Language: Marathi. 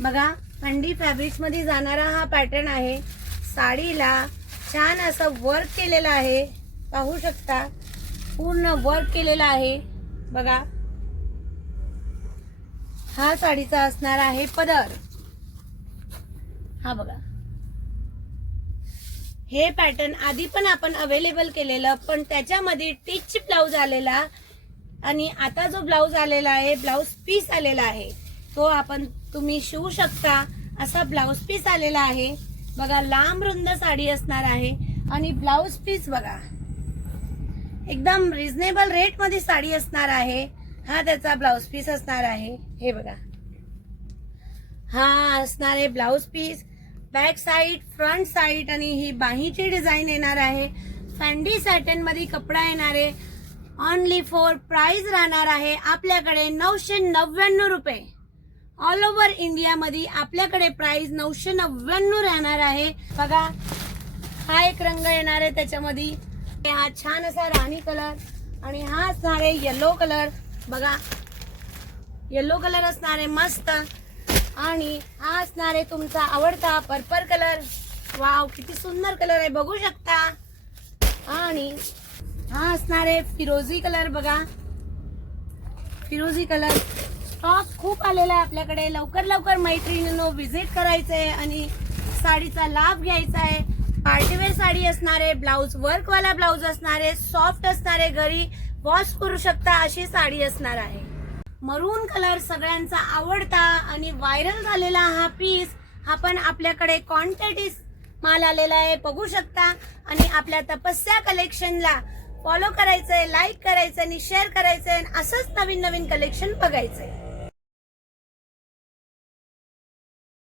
बघा, फंडी फॅब्रिक्स मध्ये जाणारा हा पॅटर्न आहे। साडीला छान असं वर्क केलेलं आहे, पाहू शकता पूर्ण वर्क केलेलं आहे। बघा, हा साडीचा असणार आहे पदर। हा बघा, हे पॅटर्न आधी पण आपण अवेलेबल केलेलं, पण त्याच्यामध्ये टिच ब्लाउज आलेला आणि आता जो ब्लाउज आलेला आहे, ब्लाउज पीस आलेला आहे, तो आपण तुम्ही शिवू शकता असा ब्लाउज पीस आलेला आहे। बघा, लांब रुंद साडी असणार आहे आणि ब्लाउज पीस बघा एकदम रिझनेबल रेट मध्ये साडी असणार आहे। हा त्याचा ब्लाउज पीस असणार आहे। हे बघा, हा असणार आहे blouse piece. Back side, front side आणि ही बाहीची डिझाईन येणार आहे। फॅन्डी सॅटन मध्ये कपडा येणार आहे। ओनली फॉर प्राइस राहणार आहे आपल्याकडे 999 रुपये। ऑल ओव्हर इंडिया मध्ये आपल्याकडे प्राइस 999 राहणार आहे। बघा, हा एक रंग येणार आहे त्याच्यामध्ये, हा छान असा राणी कलर आणि हा असणार आहे येलो कलर। बघा, येलो कलर असणार आहे मस्त आणि हा असणार आहे तुमचा आवडता पर्पल कलर। वाव, किती सुंदर कलर आहे, बघू शकता। आणि हा असणार आहे फिरोजी कलर। बघा, फिरोजी कलर स्टॉक खूप आलेला आहे आपल्याकडे। लवकर लवकर मैत्रिणींनो व्हिजिट करायचंय आणि साडीचा लाभ घ्यायचा आहे। पार्टीवेअर साडी असणार आहे, ब्लाउज वर्क वाला ब्लाउज असणार आहे, सॉफ्ट असणार आहे, घरी वॉश करू शकता अशी साडी असणार आहे। मरून कलर सगळ्यांचा आवडता आणि व्हायरल झालेला हा पीस, हा पण आपल्याकडे क्वांटिटी माल आलेला आहे, बघू शकता। आणि आपल्या तपस्या कलेक्शनला फॉलो करायचंय, लाईक करायचं आणि शेअर करायचंय, असंच नवीन नवीन कलेक्शन बघायचंय।